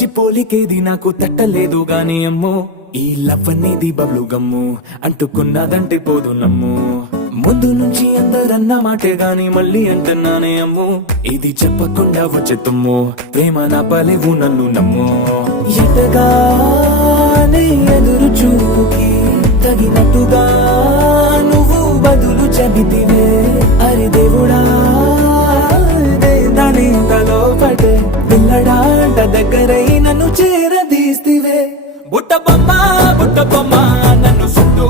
మించి పోలికేది నాకు తట్టలేదు గాని అమ్మో ఈ లవ్ అనేది బబ్లు గమ్ము అంటుకున్నదంటే పోదు నమ్ము ముందు నుంచి అందరన్న మాటే గాని మళ్ళీ అంటున్నానే అమ్ము ఇది చెప్పకుండా వచ్చే తుమ్ము ప్రేమ నా పలేవు నన్ను నమ్ము ఎటగానే ఎదురు చూకి తగినట్టుగా నువ్వు బదులు చెబితివే అరే దేవుడా దాని తలో పడే పిల్లడాంట దగ్గరై నన్ను చేరదీస్తివే బుట్ట బొమ్మ నన్ను చుట్టూ